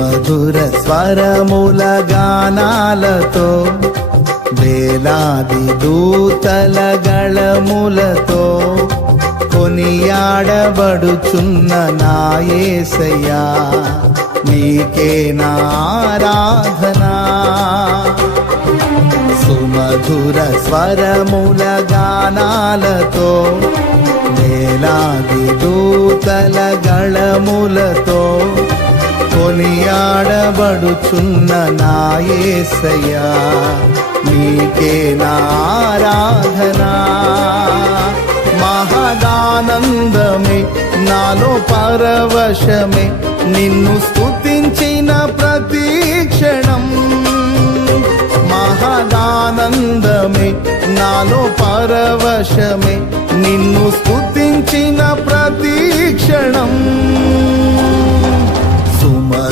సుమధుర స్వరముల గానాలతో వేలాది దూతల గళములతో కొనియాడబడుచున్న నా యేసయ్యా నీకే నా ఆరాధనా. సుమధుర స్వరముల గానాలతో వేలాది దూతల గళములతో కొనియాడబడుచున్న నా యేసయ్యా నీకే నా ఆరాధనా. మహదానందమే నాలో పరవశమే నిన్ను స్తుతించిన ప్రతి క్షణం. మహదానందమే నాలో పరవశమే నిన్ను స్తుతించిన ప్రతి క్షణం.